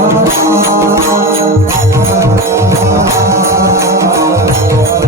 Thank you.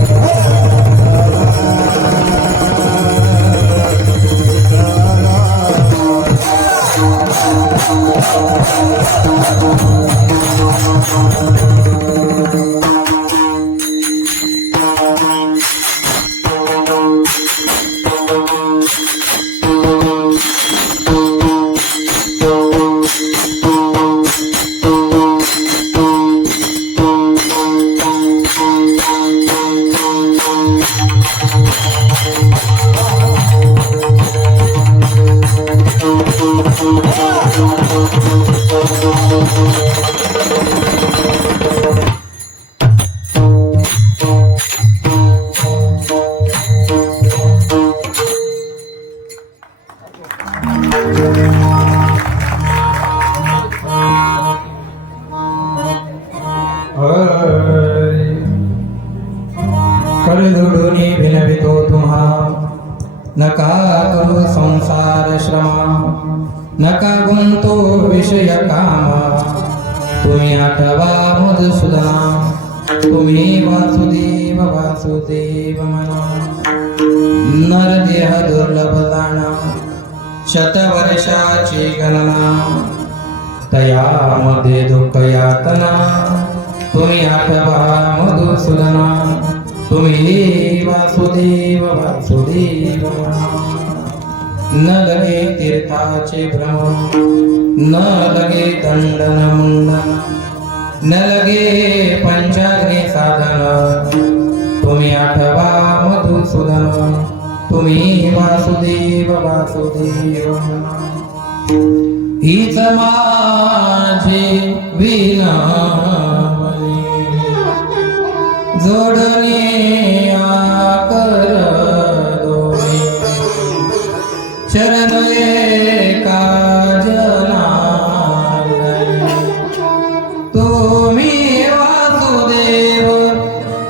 भिनवितो तुम्हा नका करू संसार श्रमा। नका गुंतो विषय कामा. तुम्ही आठवा मधुसुदा तुम्ही वासुदेव वासुदेव मना नरदेह दुर्लभ जाणा. शतवर्षाची गणना. तयामध्ये दुःख यातना. तुम्ही आठवा मधुसूदना. तुम्ही वासुदेव वासुदेव न लगे तीर्थाचे भ्रमण न लगे दंडन मुंडन न लगे पंचाग्नी साधन. तुम्ही आठवा मधुसूदन तुम्ही वासुदेव वासुदेव. हीच माझे विना जोडणे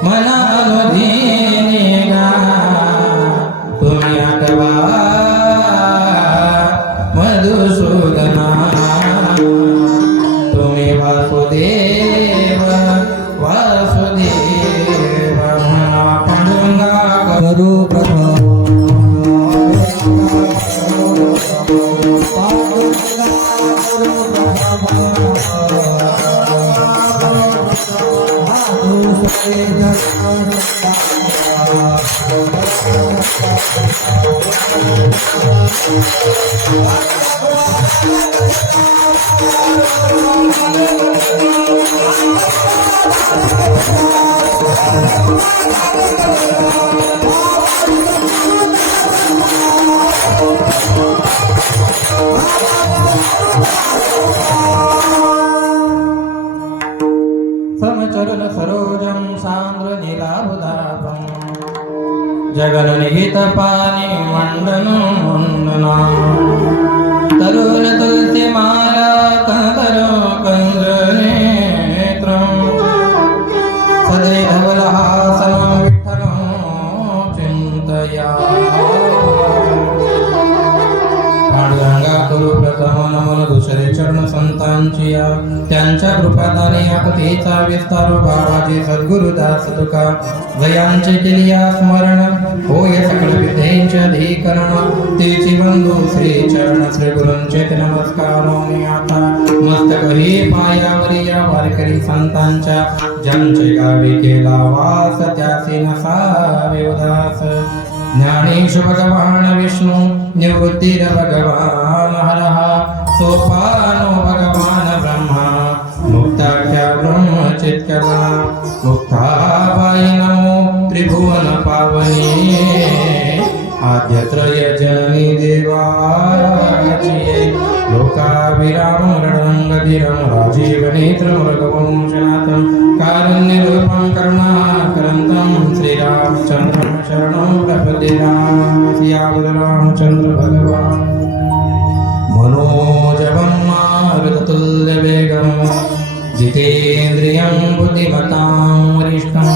my love సమచరుల సరోజం సాంద్ర నీలాభుధాపం जगन्निहित పాని मंडन मंडना तरुण తులసి माला కందరు कंद नेत्रम् सदैव लहासं विठ्ठलं चिन्तया। प्रथम नमन दुसरे चरण संतांची या त्यांच्या कृपादाने आपतीचा विस्तार बाबाजी सद्गुरुदास तुका जयांचकिल्या स्मरण होय सकलविधेच धीकरण तेचि बन्धु श्रीचरण श्रीगुरुञ्चे नमस्कारोमि आता मस्तकहि पायावरिया वारकरी संतांच्या ज्यांचे गावी केला वास त्यासी नसा विवदास ज्ञानेश भगवान विष्णु निवृत्तिर भगवान हरः सोपानो भगवान ब्रह्मा मुक्ताख्या ब्रह्मचित्कला मुक्ता आद्यत्रय जननी देवाची लोकाभिराम रणंगधिरं राजीवनेत्रं मृगवंशनाथं कारुण्यरूपं करुणाकरन्तं श्रीरामचन्द्रं शरणं प्रपदे राम सियावर रामचन्द्र भगवान् मनोजवं मारुततुल्यवेगं जितेन्द्रियं बुद्धिमतां वरिष्ठं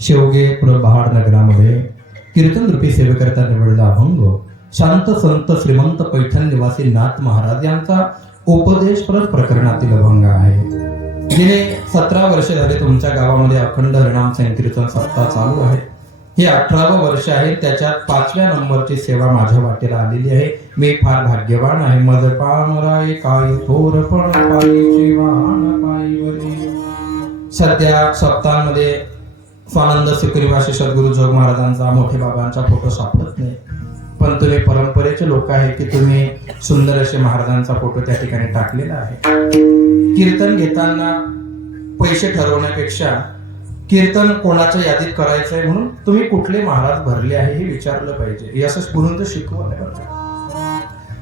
शेवगे प्रभाड नगरामध्ये कीर्तन रूपी सेवेकरता निवडला अभंग. शांत संत श्रीमंत पैठण निवासी नाथ महाराज यांचा उपदेश परत प्रकरणातील अभंग आहे. गेले सतरा वर्ष झाले तुमच्या गावामध्ये अखंड हरिनाम संकीर्तन सप्ताह चालू आहे. हे अठरावं वर्ष आहे. त्याच्यात पाचव्या नंबरची सेवा माझ्या वाटेला आलेली आहे. मी फार भाग्यवान आहे. मज पामराय काय थोर पण सध्या सप्ताहामध्ये स्वानंद सुखनिवासी सद्गुरु जोग महाराजांचा मोठे बाबांचा फोटो सापडत नाही. पण तुम्ही परंपरेचे लोक आहे की तुम्ही सुंदर असे महाराजांचा फोटो त्या ठिकाणी टाकलेला आहे. कीर्तन घेताना पैसे ठरवण्यापेक्षा कीर्तन कोणाच्या यादीत करायचं आहे म्हणून तुम्ही कुठले महाराज भरले आहे हे विचारलं पाहिजे. हे असं गुरुंच शिकवलं आहे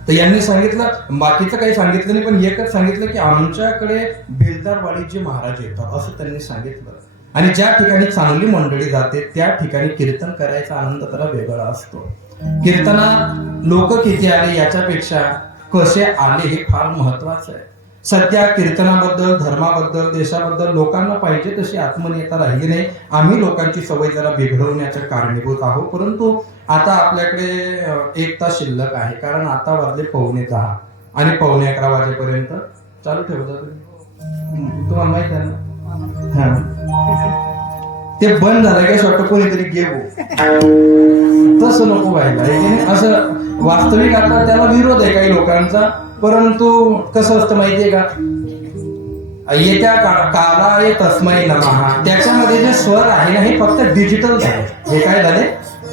तर यांनी सांगितलं बाकीचं काही सांगितलं नाही पण एकच सांगितलं की आमच्याकडे बेलदारवाडीचे महाराज येतात असं त्यांनी सांगितलं. आणि ज्या ठिकाणी चांगली मंडळी जाते त्या ठिकाणी कीर्तन करायचा आनंद त्याला वेगळा असतो. कीर्तनात लोक किती आले याच्यापेक्षा कसे आले हे फार महत्वाचं आहे. सध्या कीर्तनाबद्दल धर्माबद्दल देशाबद्दल लोकांना पाहिजे तशी आत्मनियता राहिली नाही. आम्ही लोकांची सवय जरा बिघडवण्याच्या कारणीभूत आहोत. परंतु आता आपल्याकडे एक तास शिल्लक आहे. कारण आता वाजले पावणे दहा आणि पावणे अकरा वाजेपर्यंत. चालू ठेवता तुम्ही? तुम्हाला माहीत आहे ना? हा. ते बंद झालं काय शॉर्ट वाटतं कोणीतरी घेऊ तसं नको व्हायला. असं वास्तविक आता त्याला विरोध आहे काही लोकांचा परंतु कसं असतं माहितीये का? येत्या का- ये तस्मय नमहा त्याच्यामध्ये जे स्वर आहे ना हे फक्त डिजिटल झाले. हे काय झाले?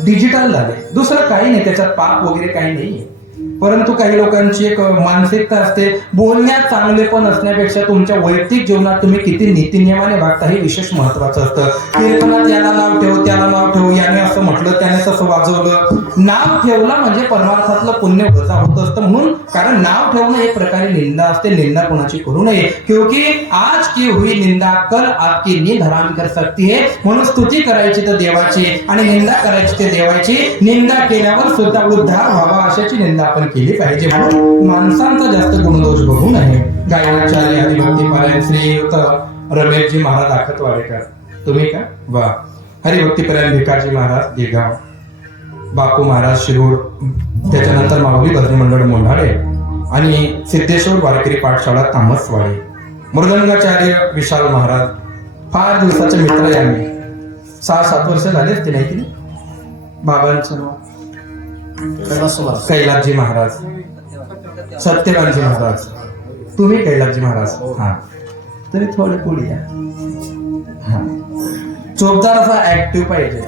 डिजिटल झाले. दुसरं काही नाही त्याच्यात पाप वगैरे काही नाही परंतु काही लोकांची एक मानसिकता असते. बोलण्यात चांगले पण असण्यापेक्षा तुमच्या वैयक्तिक जीवनात तुम्ही किती नीतिनियमाने वागता हे विशेष महत्वाचं असतं. कीर्तनात याला नाव ठेव त्याला नाव ठेव याने असं म्हटलं त्याने तसं वाजवलं. नाव ठेवला म्हणजे परमार्थातलं पुण्य वजा होत असतं म्हणून कारण नाव ठेवणं एक प्रकारे निंदा असते निंदा कोणाची करू नये. क्योंकि आज की हुई निंदा कल आपकी नींद हराम कर सकती है. म्हणून स्तुती करायची तर देवाची आणि निंदा करायची ते देवाची. निंदा केल्यावर सुद्धा उद्धार व्हावा अशाची निंदा आपण केली पाहिजे. म्हणून माणसांचा जास्त गुणदोष बघू नये. गायनाचार्य हरिभक्ती पारायण श्रीयुत रमेशजी महाराज आखत वाडेकर तुम्ही का? वा हरिभक्ती पारायण भिकाजी महाराज देगाव. बापू महाराज शिरूड त्याच्यानंतर माऊली भजनी मंडळ मोंढाडे आणि सिद्धेश्वर वारकरी पाठशाळा तामसवाडी. मृदंगाचार्य विशाल महाराज फार दिवसाचे मित्र आहे आम्ही सहा सात वर्ष झाले असते नाही की बाबांचं नाव. कैलासजी महाराज. सत्यवानजी महाराज. तुम्ही कैलासजी महाराज? हा. तरी थोडे पुढे या. हा. चोपदार असा ऍक्टिव्ह पाहिजे.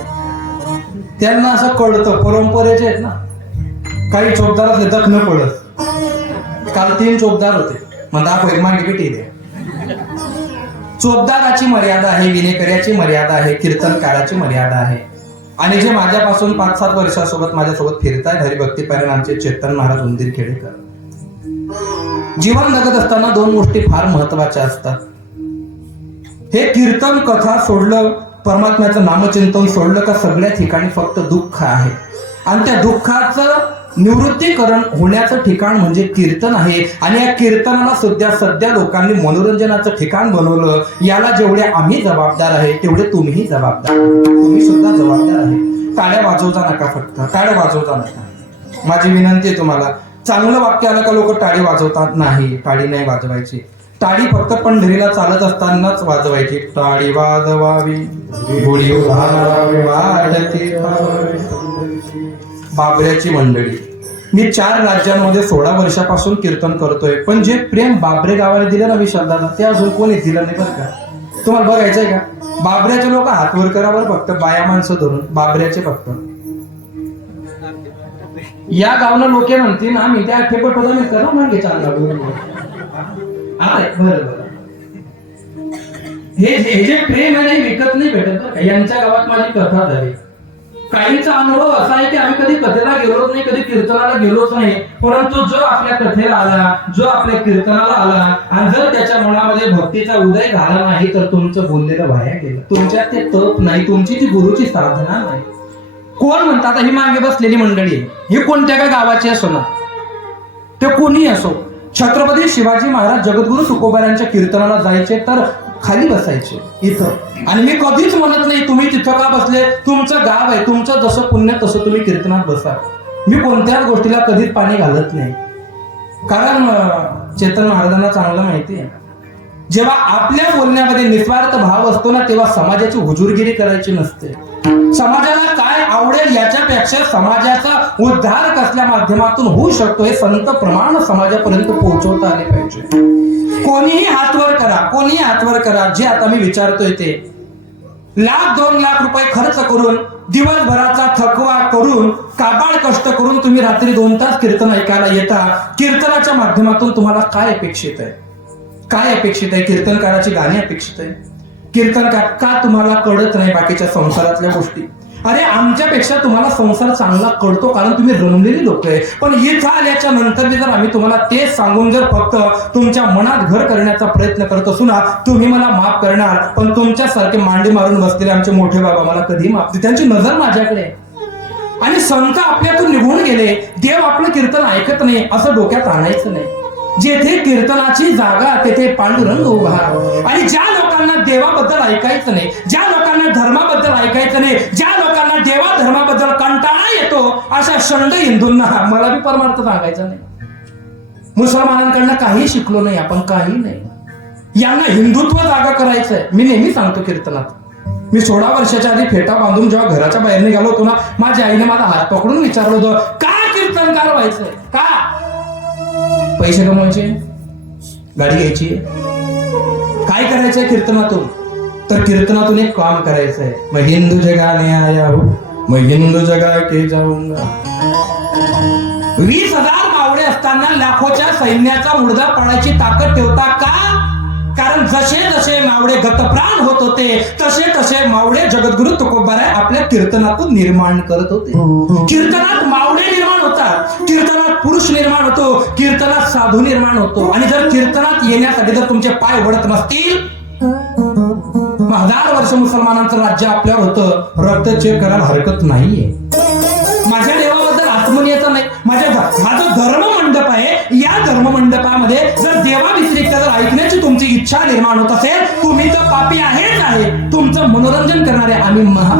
त्यांना असं कळतं. परंपरेचे आहेत ना. काही चोपदार असले दखन पडत काल तीन चोपदार होते. मग दाखव मागे भेटी दे चोपदाराची मर्यादा आहे विनेकऱ्याची मर्यादा आहे कीर्तनकाराची मर्यादा आहे. आणि जे माझ्यापासून पाच सात वर्षासोबत माझ्यासोबत फिरतायत हरिभक्ती पारण आमचे चेतन महाराज उंदीर खेडेकर. जीवन जगत असताना दोन गोष्टी फार महत्त्वाच्या असतात. हे कीर्तन कथा सोडलं परमात्म्याचं नामचिंतन सोडलं का सगळ्या ठिकाणी फक्त दुःख आहे. आणि त्या दुःखाचं निवृत्तीकरण होण्याचं ठिकाण म्हणजे कीर्तन आहे. आणि या कीर्तनाला सुद्धा सध्या लोकांनी मनोरंजनाचं ठिकाण बनवलं. याला जेवढे आम्ही जबाबदार आहे तेवढे तुम्हीही जबाबदार. तुम्ही सुद्धा जबाबदार आहे. टाळ्या वाजवता नका फक्त. टाळ्या वाजवता नका. माझी विनंती आहे तुम्हाला. चांगलं वाक्य आलं का लोक टाळी वाजवतात? नाही. टाळी नाही वाजवायची. टाळी फक्त पंढरीला चालत असतानाच वाजवायची. टाळी वाजवावी. होळी वाजवावी. बाबऱ्याची मंडळी. मी चार राज्यांमध्ये सोळा वर्षापासून कीर्तन करतोय. पण जे प्रेम बाबरे गावाला दिलं ना विशालदादा ते अजून कोणी दिलं नाही बरं का? तुम्हाला बघायचंय का? बाबऱ्याचे लोक हातवर करावर फक्त बाया माणसं धरून बाबऱ्याचे फक्त. या गावला लोक म्हणतील आम्ही त्या ठेपट होता मी करा मागे चालला हे हे जे प्रेम आहे हे विकत नाही भेटत यांच्या गावात माझी कथा झाली. काहींचा अनुभव असा आहे की आम्ही कधी कथेला गेलोच नाही कधी कीर्तनाला गेलोच नाही. परंतु जो आपल्या कथेला आला जो आपल्या कीर्तनाला आला आणि जर त्याच्या मनामध्ये भक्तीचा उदय झाला नाही तर तुमचं बोललेलं वाया गेलं. तुमच्यात ते तप नाही तुमची ती गुरुची साधना नाही. कोण म्हणतात ही मागे बसलेली मंडळी आहे. ही कोणत्या काय गावाची असो ना? ते कोणी असो. छत्रपती शिवाजी महाराज जगद्गुरु तुकोबारांच्या कीर्तनाला जायचे तर खाली बसायचे इथं. आणि मी कधीच म्हणत नाही तुम्ही तिथं का बसले? तुमचं गाव आहे तुमचं जसं पुण्य तसं तुम्ही कीर्तनात बसा. मी कोणत्याच गोष्टीला कधीच पाणी घालत नाही. कारण चेतन महाराजांना चांगलं माहिती आहे. जेव्हा आपल्या बोलण्यामध्ये निस्वार्थ भाव असतो ना तेव्हा समाजाची हुजूरगिरी करायची नसते. समाजाला काय आवडेल याच्यापेक्षा समाजाचा उद्धार कसल्या माध्यमातून होऊ शकतो हे संत प्रमाण समाजापर्यंत पोहोचवता आले पाहिजे. कोणीही हातवर करा कोणीही हातवर करा जे आता मी विचारतोय ते. लाख दोन लाख रुपये खर्च करून दिवसभराचा थकवा करून काबाड कष्ट करून तुम्ही रात्री दोन तास कीर्तन ऐकायला येता कीर्तनाच्या माध्यमातून तुम्हाला काय अपेक्षित आहे? काय अपेक्षित आहे? कीर्तनकाराची गाणी अपेक्षित आहे? कीर्तनकार का तुम्हाला कळत नाही बाकीच्या संसारातल्या गोष्टी? अरे आमच्यापेक्षा तुम्हाला संसार चांगला कळतो कारण तुम्ही रमलेली लोक आहे. पण इथं आल्याच्यानंतर जर आम्ही तुम्हाला तेच सांगून जर फक्त तुमच्या मनात घर करण्याचा प्रयत्न करत असू ना तुम्ही मला माफ करणार. पण तुमच्यासारखे मांडी मारून बसलेले आमचे मोठे बाबा मला कधी माफ त्यांची नजर माझ्याकडे आहे. आणि संत आपल्यातून निघून गेले. देव आपलं कीर्तन ऐकत नाही असं डोक्यात आणायचं नाही. जेथे कीर्तनाची जागा तेथे पांडुरंग उभा आणि ज्या लोकांना देवाबद्दल ऐकायचं नाही ज्या लोकांना धर्माबद्दल ऐकायचं नाही ज्या लोकांना देवा धर्माबद्दल कंटाळा येतो अशा शंड हिंदूंना. मला बी परमार्थ सांगायचा नाही. मुसलमानांकडनं काही शिकलो नाही आपण काही नाही. यांना हिंदुत्व जागा करायचंय. मी नेहमी सांगतो कीर्तनात. मी सोळा वर्षाच्या आधी फेटा बांधून जेव्हा घराच्या बाहेर निघालो होतो ना माझ्या आईने माझा हात पकडून विचारलं होतं का कीर्तनकार व्हायचंय? का? पैसे कमवायचे गाडी घ्यायची काय करायचंय कीर्तनातून? तर कीर्तनातून एक काम करायचंय. मग हिंदू जगाने आया हो मग हिंदू जगा के जाऊंगा वीस हजार मावळे असताना लाखोच्या सैन्याचा मुडदा पाण्याची ताकद ठेवता का? कारण जसे जसे मावळे गतप्राण होत होते तसे तसे मावळे जगद्गुरु तुकोबाराय आपल्या कीर्तनातून निर्माण करत होते. कीर्तनात मावळे निर्माण होतात कीर्तनात पुरुष निर्माण होतो कीर्तनात साधू निर्माण होतो. आणि जर कीर्तनात येण्यासाठी जर तुमचे पाय वडत नसतील हजार वर्ष मुसलमानांचं राज्य आपल्यावर होतं. रक्त चेक करायला हरकत नाहीये. माझ्या देवाबद्दल आत्मनियता नाही. माझ्या माझं धर्म मंडप आहे. या धर्म मंडपामध्ये जर देवा व्यतिरिक्त जर ऐकण्याची तुमची इच्छा निर्माण होत असेल तुम्ही तर पापी आहेच आहे. तुमचं मनोरंजन करणारे आम्ही महा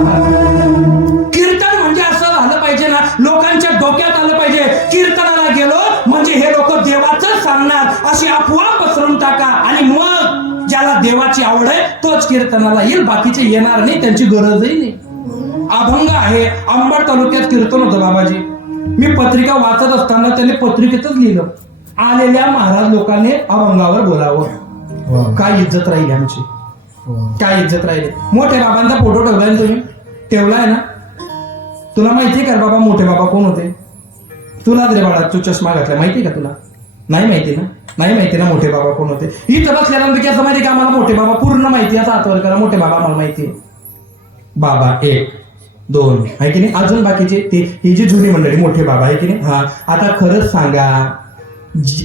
कीर्तन म्हणजे असं झालं पाहिजे ना लोकांच्या डोक्यात आलं पाहिजे. कीर्तनाला गेलो म्हणजे हे लोक देवाच सांगणार अशी अफवा पसरून टाका आणि मग ज्याला देवाची आवड आहे तोच कीर्तनाला येईल बाकीचे येणार नाही त्यांची गरजही नाही. अभंग आहे अंबड तालुक्यात कीर्तन होतं बाबाजी. मी पत्रिका वाचत असताना त्यांनी पत्रिकेतच लिहिलं. आलेल्या महाराज लोकांनी अभंगावर बोलावं. काय इज्जत राहील आमची? काय इज्जत राहिली? मोठ्या बाबांचा फोटो ठेवलाय ना तुम्ही? ठेवलाय ना? तुला माहितीये का बाबा मोठे बाबा कोण होते? तुला रे बाळा तू चष्मा घातला माहिती का तुला? नाही माहिती ना? नाही माहिती ना मोठे बाबा कोण होते? इथं बसल्यानंतर असं माहिती का आम्हाला मोठे बाबा पूर्ण माहिती असं हातवर करा मोठे बाबा आम्हाला माहिती बाबा एक दोन आहे की नाही? अजून बाकीचे ते ही जी जुनी मंडळी मोठे बाबा आहे की नाही? हा आता खरंच सांगा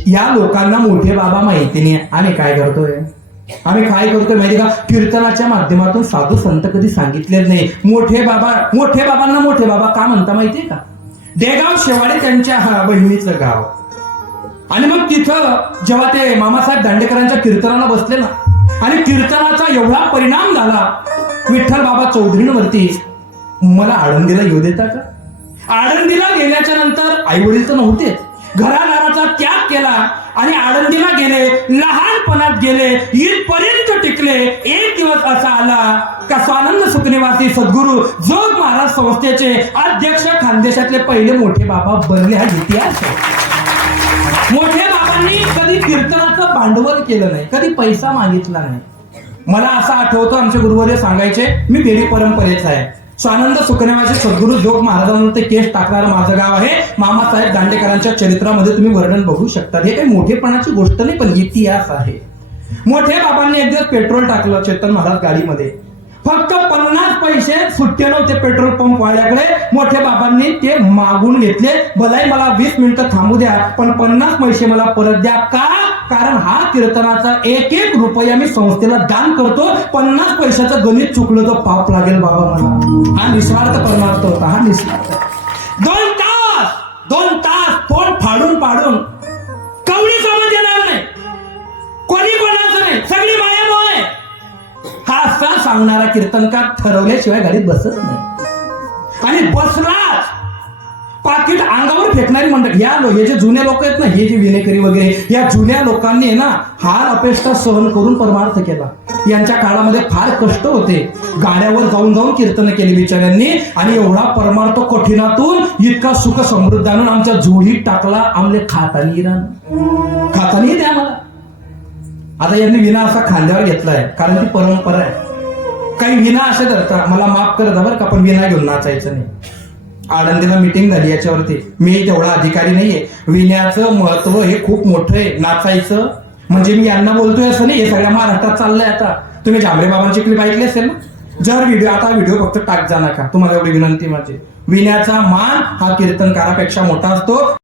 या लोकांना मोठे बाबा माहिती नाही आम्ही काय करतोय? आम्ही काय करतोय माहिती का? कीर्तनाच्या माध्यमातून साधू संत कधी सांगितलेच नाही. मोठे बाबा मोठे बाबांना मोठे बाबा का म्हणता माहितीये का? देगाव शेवाडे त्यांच्या हा, बहिणीचं गाव. आणि मग तिथं जेव्हा ते मामासाहेब दांडेकरांच्या कीर्तनाला बसले ना आणि कीर्तनाचा एवढा परिणाम झाला विठ्ठल बाबा चौधरींवरती मला आळंदीला येऊ देता का? आळंदीला गेल्याच्यानंतर आई वडील तर नव्हते. घरादाराचा त्याग केला आणि आळंदीला गेले लहानपणात गेले इथपर्यंत टिकले. एक दिवस असा आला का स्वानंद सुखनिवासी सद्गुरू जोग महाराज संस्थेचे अध्यक्ष खानदेशातले पहिले मोठे बाबा बनले हा इतिहास आहे. मोठ्या बाबांनी कधी कीर्तनाचं भांडवल केलं नाही कधी पैसा मागितला नाही. मला असं आठवतं आमचे गुरुवर्य सांगायचे मी बेडी परंपरेचा आहे. स्वानंद सुखनेवाचे सद्गुरु जोग महाराजांवर ते केस टाकणारं माझं गाव आहे. मामासाहेब दांडेकरांच्या चरित्रामध्ये तुम्ही वर्णन बघू शकता हे काही मोठेपणाची गोष्ट नाही पण इतिहास आहे. मोठ्या बाबांनी एक दिवस पेट्रोल टाकलं चेतन महाराज गाडीमध्ये. फक्त पन्नास पैसे सुट्टे नव्हते पेट्रोल पंप वाल्याकडे. मोठ्या बाबांनी ते मागून घेतले. भलाई मला वीस मिनिटं थांबू द्या पण पन्नास पैसे मला परत द्या. का? कारण हा कीर्तनाचा एक एक रुपया मी संस्थेला दान करतो. पन्नास पैशाचं गणित चुकलं तर पाप लागेल बाबा मला. हा निस्वार्थ परमार्थ होता हा निस्वार्थ. दोन तास दोन तास फोन फाडून पाडून कवडी सोबत येणार नाही. कोणी कोणाचं नाही. सगळी सांगणारा कीर्तनकार ठरवल्याशिवाय गाडीत बसत नाही. आणि बसलाच. पाकिट अंगावर फेकणारी म्हणतात या लो- हे जे जुने लोक आहेत ना हे जे विनेकरी वगैरे या जुन्या लोकांनी ना हार अपेष्टा सहन करून परमार्थ केला. यांच्या काळामध्ये फार कष्ट होते. गाड्यावर जाऊन जाऊन कीर्तन केली बिचाऱ्यांनी आणि एवढा परमार्थ कठीणातून इतका सुख समृद्ध आणून आमच्या जोडीत टाकला आमले खातानी खातानी द्या मला आता यांनी विना असा खांद्यावर घेतलाय कारण ती परंपरा आहे. काही विना असे धरता मला माफ करता बरं का पण विना घेऊन नाचायचं नाही. आनंदीला मिटिंग झाली याच्यावरती. मी तेवढा अधिकारी नाहीये. विण्याचं महत्त्व हे खूप मोठं आहे. नाचायचं म्हणजे मी यांना बोलतोय असं नाही. हे सगळ्या महाराष्ट्रात चाललंय आता. तुम्ही झांबरे बाबांची क्लिप ऐकली असेल ना? जर व्हिडिओ आता व्हिडिओ फक्त टाक जा नका. तुम्हाला एवढी विनंती माझी. विण्याचा मान हा कीर्तनकारापेक्षा मोठा असतो.